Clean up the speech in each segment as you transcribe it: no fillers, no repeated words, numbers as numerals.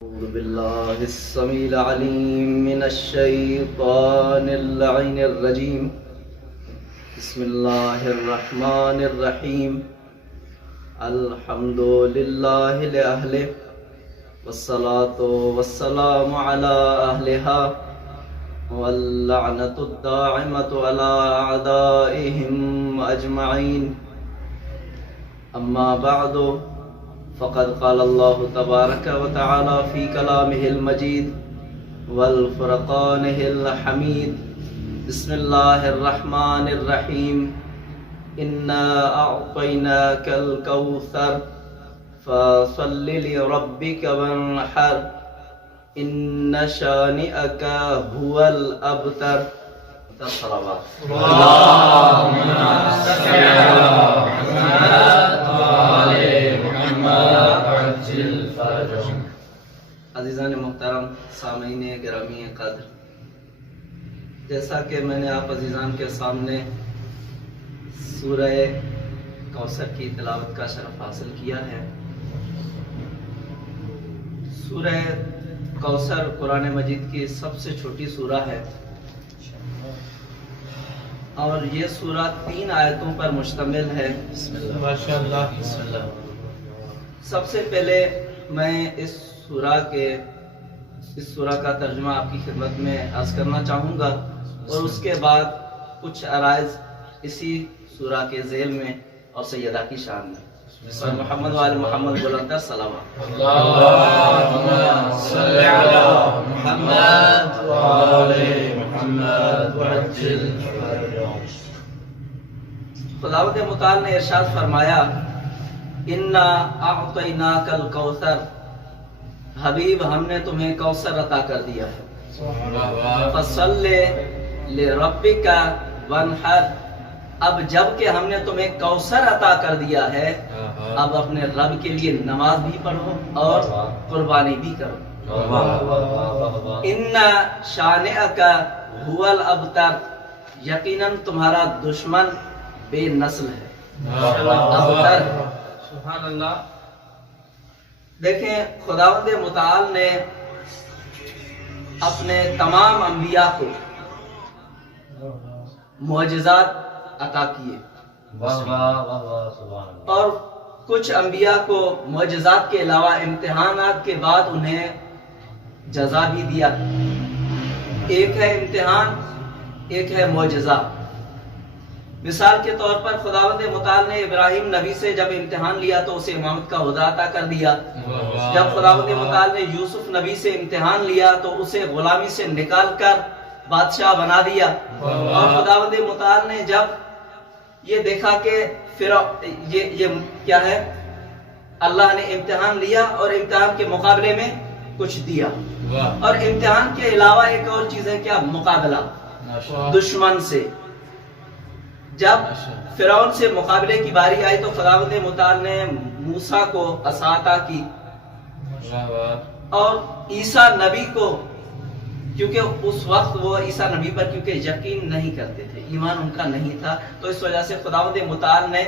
أعوذ بالله السميع العليم من الشيطان اللعين الرجيم. بسم الله الرحمن الرحيم. الحمد لله لأهله والصلاة والسلام على أهلها واللعنة الداعمة على أعدائهم أجمعين. أما بعد فقد قال الله تبارك وتعالى في كلامه المجيد والفرقانه الحميد. بسم الله الرحمن الرحيم. إنا أعطيناك الكوثر فصل لربك وانحر إن شانئك هو الأبتر. الصلوات. اللهم صل على محمد وآل محمد وعجل فرجهم. عزیزان محترم، سامعین گرامی قدر، جیسا کہ میں نے آپ عزیزان کے سامنے سورہ کوثر کی تلاوت کا شرف حاصل کیا ہے. سورہ کوثر قرآن مجید کی سب سے چھوٹی سورہ ہے اور یہ سورہ 3 آیتوں پر مشتمل ہے. ماشاءاللہ. بسم اللہ. سب سے پہلے میں اس سورہ کا ترجمہ آپ کی خدمت میں عرض کرنا چاہوں گا اور اس کے بعد کچھ عرائض اسی سورہ کے ذیل میں اور سیدہ کی شان میں. اور محمد و آل محمد بلندر سلامات. اللهم صل على محمد وآل محمد وعجل فرجهم. خداوند متعال نے ارشاد فرمایا، انا اعطیناک الکوثر، حبیب ہم نے تمہیں کوثر عطا کر دیا ہے. فصل لربک وانحر، اب جب کہ ہم نے تمہیں کوثر عطا کر دیا ہے اب اپنے رب کے لیے نماز بھی پڑھو اور قربانی بھی کرو. ان شانئک هو الابتر، یقیناً تمہارا دشمن بے نسل ہے. ابتر، سبحان اللہ. دیکھیں، خداوند متعال نے اپنے تمام انبیاء کو معجزات عطا کیے اور کچھ انبیاء کو معجزات کے علاوہ امتحانات کے بعد انہیں جزا بھی دیا. ایک ہے امتحان، ایک ہے معجزہ. مثال کے طور پر خداوند متعال نے ابراہیم نبی سے جب امتحان لیا تو اسے امامت کا عہدہ عطا کر دیا. جب خداوند متعال نے یوسف نبی سے امتحان لیا تو اسے غلامی سے نکال کر بادشاہ بنا دیا. اور خداوند متعال نے جب یہ دیکھا کہ یہ کیا ہے، اللہ نے امتحان لیا اور امتحان کے مقابلے میں کچھ دیا. اور امتحان کے علاوہ ایک اور چیز ہے، کیا؟ مقابلہ دشمن سے. جب فرعون سے مقابلے کی باری آئی تو خداوند متعال نے موسیٰ کو عصا عطا کی اور عیسیٰ نبی کو، کیونکہ اس وقت وہ عیسیٰ نبی پر کیونکہ یقین نہیں کرتے تھے، ایمان ان کا نہیں تھا، تو اس وجہ سے خداوند متعال نے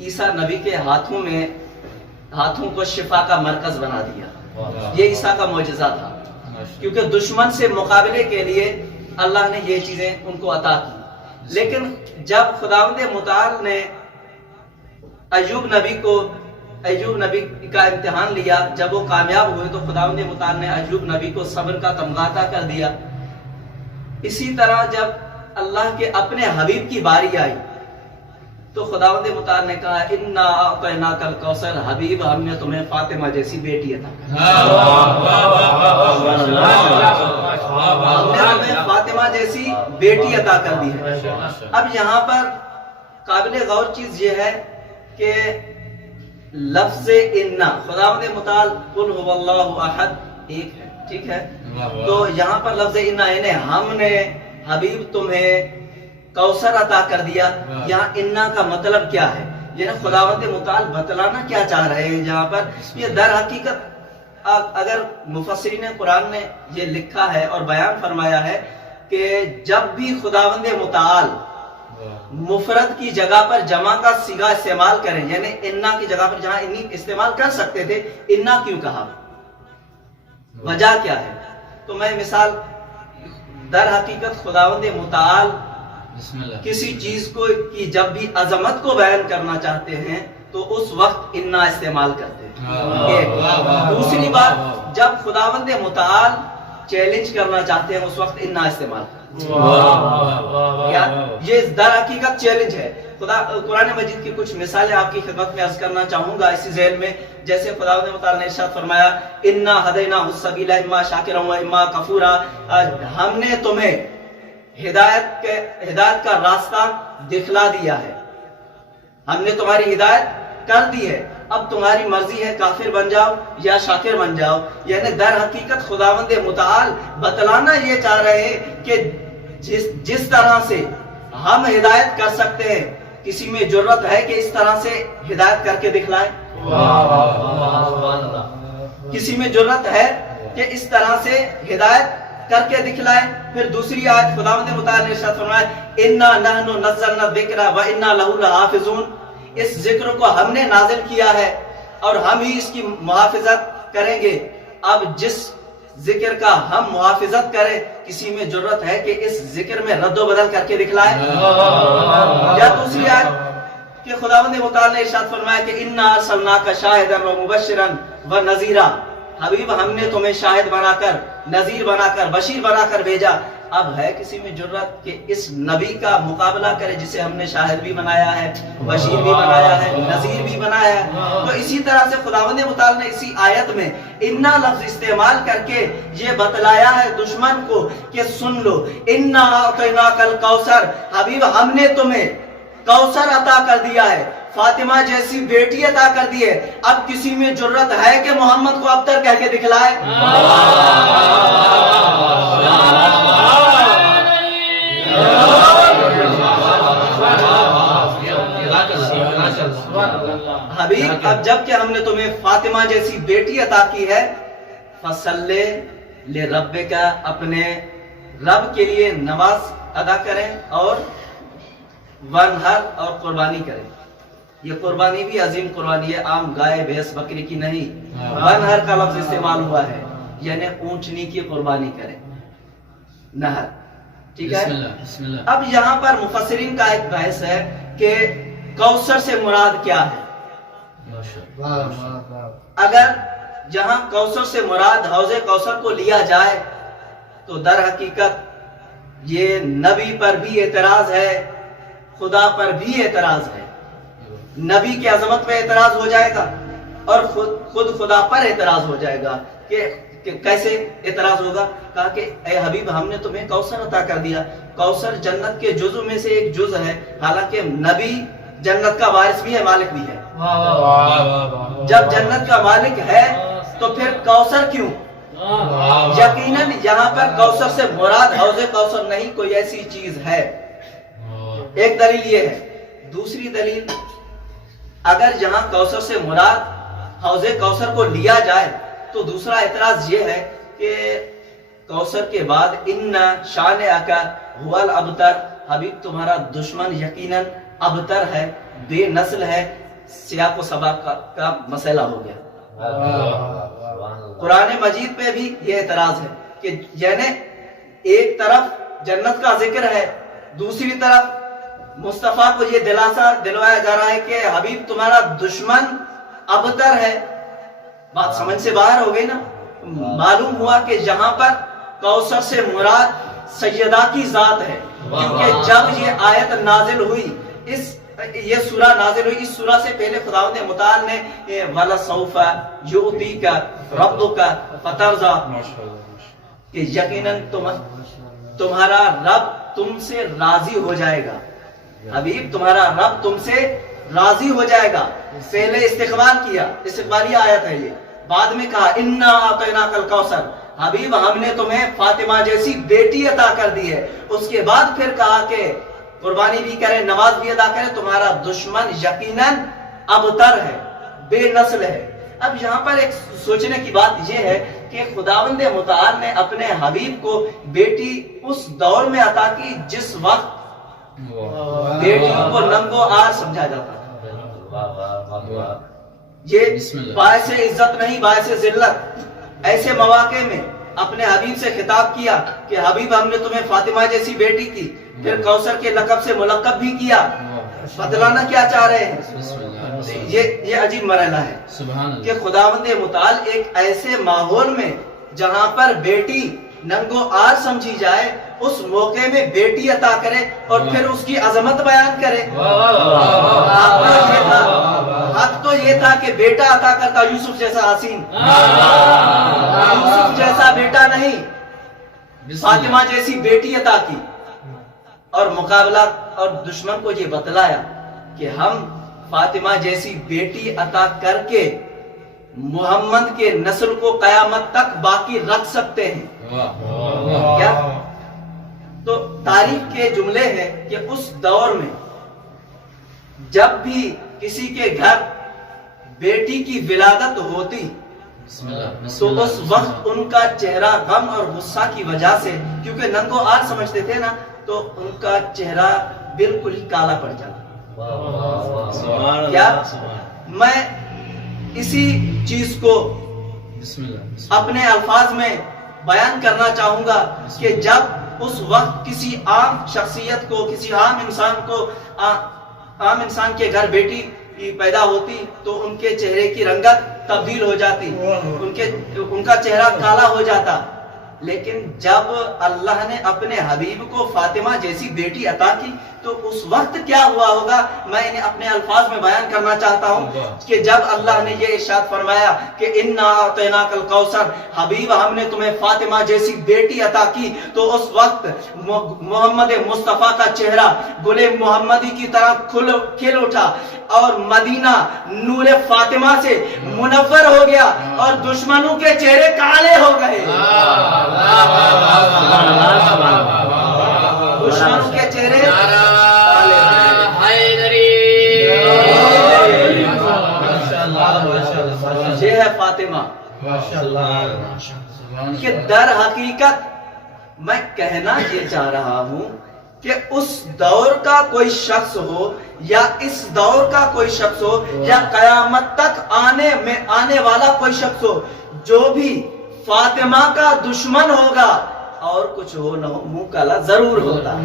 عیسیٰ نبی کے ہاتھوں کو شفا کا مرکز بنا دیا. یہ عیسیٰ کا معجزہ تھا، کیونکہ دشمن سے مقابلے کے لیے اللہ نے یہ چیزیں ان کو عطا کی. لیکن جب خداوند متعال نے ایوب نبی کا امتحان لیا، جب وہ کامیاب ہوئے تو خداوند متعال نے ایوب نبی کو صبر کا تمغہ عطا کر دیا. اسی طرح جب اللہ کے اپنے حبیب کی باری آئی تو خداوند متعال نے کہا، انا اعطیناک الکوثر، حبیب ہم نے تمہیں فاطمہ جیسی بیٹی عطا کر دی. ہم نے تمہیں فاطمہ جیسی بیٹی عطا کر دی ہے. اب یہاں پر قابل غور چیز یہ ہے کہ لفظ انا، خداوند متعال قل هو اللہ احد ایک ہے، ٹھیک ہے، تو یہاں پر لفظ انا یعنی ہم نے حبیب تمہیں کوثر عطا کر دیا. یہاں انا کا مطلب کیا ہے؟ یعنی خداوند متعال بتلانا کیا چاہ رہے ہیں یہاں پر؟ یہ در حقیقت اگر مفسرین قرآن نے یہ لکھا ہے اور بیان فرمایا ہے کہ جب بھی خداوند متعال مفرد کی جگہ پر جمع کا صیغہ استعمال کریں، یعنی انا کی جگہ پر جہاں انی استعمال کر سکتے تھے، انا کیوں کہا؟ وجہ کیا ہے؟ تو میں مثال، در حقیقت خداوند متعال بسم اللہ. کسی چیز کو کی جب بھی عظمت کو بیان کرنا چاہتے ہیں تو اس وقت انا استعمال کرتے ہیں. ایک دوسری بات، جب خداوند متعال چیلنج کرنا چاہتے ہیں اس وقت انا استعمال کرتے ہیں. کیا یہ در حقیقت چیلنج ہے. قرآن مجید کی کچھ مثالیں آپ کی خدمت میں عرض کرنا چاہوں گا اسی ذیل میں. جیسے خداوند متعال نے ارشاد فرمایا انا ہدیناہ السبیل اما شاکرا و اما کفورا، ہم نے تمہیں ہدایت کا راستہ دکھلا دیا ہے، ہم نے تمہاری ہدایت کر دی ہے، اب تمہاری مرضی ہے کافر بن جاؤ یا شاکر بن جاؤ. یعنی در حقیقت خداوند متعال بتلانا یہ چاہ رہے ہیں کہ جس طرح سے ہم ہدایت کر سکتے ہیں، کسی میں جرت ہے کہ اس طرح سے ہدایت کر کے دکھلائے؟ کسی میں جرت ہے کہ اس طرح سے ہدایت کر کے دکھلائے؟ پھر دوسری آیت خداوند متعال نے ارشاد فرمایا انا نحن نزلنا الذکر وانا لہ لحافظون، اس ذکر کو ہم نے نازل کیا ہے اور ہم ہی اس کی محافظت کریں گے. اب جس ذکر کا ہم محافظت کریں، کسی میں جرت ہے کہ اس ذکر میں رد و بدل کر کے دکھلائے؟ یا دوسری آیت کہ خداوند متعال نے ارشاد فرمایا کہ انا ارسلناک شاہدا و مبشرا و نذیرا، حبیب ہم نے تمہیں شاہد بنا کر، نذیر بنا کر، بشیر بنا کر بھیجا. اب ہے کسی میں جرت کہ اس نبی کا مقابلہ کرے جسے ہم نے شاہد بھی بنایا ہے، بشیر بھی بنایا ہے، نذیر بھی بنایا ہے؟ تو اسی طرح سے خداوند متعال نے اسی آیت میں انا لفظ استعمال کر کے یہ بتلایا ہے دشمن کو کہ سن لو انا اعطیناک الکوثر، حبیب ہم نے تمہیں کوثر عطا کر دیا ہے، فاطمہ جیسی بیٹی عطا کر دی ہے. اب کسی میں جرت ہے کہ محمد کو ابتر کہہ کے دکھلائے؟ حبیب اب جب کہ ہم نے تمہیں فاطمہ جیسی بیٹی عطا کی ہے، فصلی لربک، اپنے رب کے لیے نماز ادا کریں اور ونہر اور قربانی کریں. یہ قربانی بھی عظیم قربانی ہے، عام گائے بھینس بکری کی نہیں. ونہر کا لفظ استعمال ہوا ہے یعنی اونٹنی کی قربانی کریں، نہر. ٹھیک ہے. بسم اللہ. اب یہاں پر مفسرین کا ایک بحث ہے کہ کوثر سے مراد کیا ہے. اگر جہاں کوثر سے مراد حوض کوثر کو لیا جائے تو در حقیقت یہ نبی پر بھی اعتراض ہے، خدا پر بھی اعتراض ہے. نبی کی عظمت پہ اعتراض ہو جائے گا اور خود خدا پر اعتراض ہو جائے گا. کہ کیسے اعتراض ہوگا؟ کہا کہ اے حبیب ہم نے تمہیں کوثر عطا کر دیا. کوثر جنت کے جزء میں سے ایک جزء ہے، حالانکہ نبی جنت کا وارث بھی ہے، مالک بھی ہے. جب جنت کا مالک ہے تو پھر کوثر کیوں؟ یقیناً یہاں پر کوثر سے مراد حوض کوثر نہیں، کوئی ایسی چیز ہے. ایک دلیل یہ ہے. دوسری دلیل، اگر جہاں کوثر سے مراد حوض کوثر کو لیا جائے تو دوسرا اعتراض یہ ہے کہ کوثر کے بعد ان شانئک هو الابتر، حبیب تمہارا دشمن یقیناً ابتر ہے، بے نسل ہے. سیاق و سباق کا مسئلہ ہو گیا. قرآن مجید پہ بھی یہ اعتراض ہے کہ یعنی ایک طرف جنت کا ذکر ہے، دوسری طرف مصطفیٰ کو یہ دلاسا دلوایا جا رہا ہے کہ حبیب تمہارا دشمن ابتر ہے. بات سمجھ سے باہر ہو گئی نا. معلوم ہوا کہ یہاں پر کوثر سے مراد سیدہ کی ذات ہے، کیونکہ جب یہ آیت نازل ہوئی، یہ سورہ نازل ہوئی، اس سورہ سے پہلے خداوند متعال نے وَلَسَوْفَ يُعْطِيكَ رَبُّكَ فَتَرْضَىٰ، کہ یقیناً تمہارا رب تم سے راضی ہو جائے گا. حبیب تمہارا رب تم سے راضی ہو جائے گا. پہلے استقبال کیا، استقبالی آیت ہے یہ. بعد میں کہا انا اعطیناک الکوثر، حبیب ہم نے تمہیں فاطمہ جیسی بیٹی عطا کر دی ہے. اس کے بعد پھر کہا کہ قربانی بھی کرے، نماز بھی ادا کرے، تمہارا دشمن یقیناً ابتر ہے، بے نسل ہے. اب یہاں پر ایک سوچنے کی بات یہ ہے کہ خداوند متعال نے اپنے حبیب کو بیٹی اس دور میں عطا کی جس وقت بیٹیوں کو ننگو آر سمجھا جاتا تھا. یہ باعث عزت نہیں، باعث ذلت. ایسے مواقع میں اپنے حبیب سے خطاب کیا کہ حبیب ہم نے تمہیں فاطمہ جیسی بیٹی کی، پھر کوثر کے لقب سے ملقب بھی کیا، بتلانا کیا چاہ رہے ہیں؟ بسم اللہ، یہ عجیب مرحلہ ہے سبحان اللہ، کہ خداوند متعال ایک ایسے ماحول میں جہاں پر بیٹی ننگو آر سمجھی جائے اس موقع میں بیٹی عطا کرے اور پھر اس کی عظمت بیان کرے۔ حق تو یہ تھا کہ بیٹا عطا کرتا یوسف جیسا حسین، یوسف جیسا بیٹا نہیں، فاطمہ جیسی بیٹی عطا کی، اور مقابلہ اور دشمن کو یہ بتلایا کہ ہم فاطمہ جیسی بیٹی عطا کر کے محمد کے نسل کو قیامت تک باقی رکھ سکتے ہیں۔ کیا تو تاریخ کے جملے ہیں کہ اس دور میں جب بھی کسی کے گھر بیٹی کی ولادت ہوتی تو اس وقت ان کا چہرہ غم اور غصہ کی وجہ سے، کیونکہ ننگو آر سمجھتے تھے نا، تو ان کا چہرہ بالکل ہی کالا پڑ جاتا۔ کیا میں اسی چیز کو اپنے الفاظ میں بیان کرنا چاہوں گا کہ جب اس وقت کسی عام شخصیت کو، کسی عام انسان کے گھر بیٹی پیدا ہوتی تو ان کے چہرے کی رنگت تبدیل ہو جاتی، ان کا چہرہ کالا ہو جاتا، لیکن جب اللہ نے اپنے حبیب کو فاطمہ جیسی بیٹی عطا کی تو اس وقت کیا ہوا ہوگا میں انہیں اپنے الفاظ میں بیان کرنا چاہتا ہوں کہ جب اللہ نے یہ ارشاد فرمایا کہ انا اعطیناک الکوثر، حبیب ہم نے تمہیں فاطمہ جیسی بیٹی عطا کی، تو اس وقت محمد مصطفیٰ کا چہرہ گل محمدی کی طرح کھل اٹھا اور مدینہ نور فاطمہ سے منور ہو گیا اور دشمنوں کے چہرے کالے ہو گئے، دشمنوں کے چہرے یہ ہے فاطمہ کہ در حقیقت میں کہنا یہ چاہ رہا ہوں کہ اس دور کا کوئی شخص ہو یا اس دور کا کوئی شخص ہو یا قیامت تک آنے والا کوئی شخص ہو، جو بھی فاطمہ کا دشمن ہوگا اور کچھ ہو نہ ہو منہ کالا ضرور ہوتا ہے۔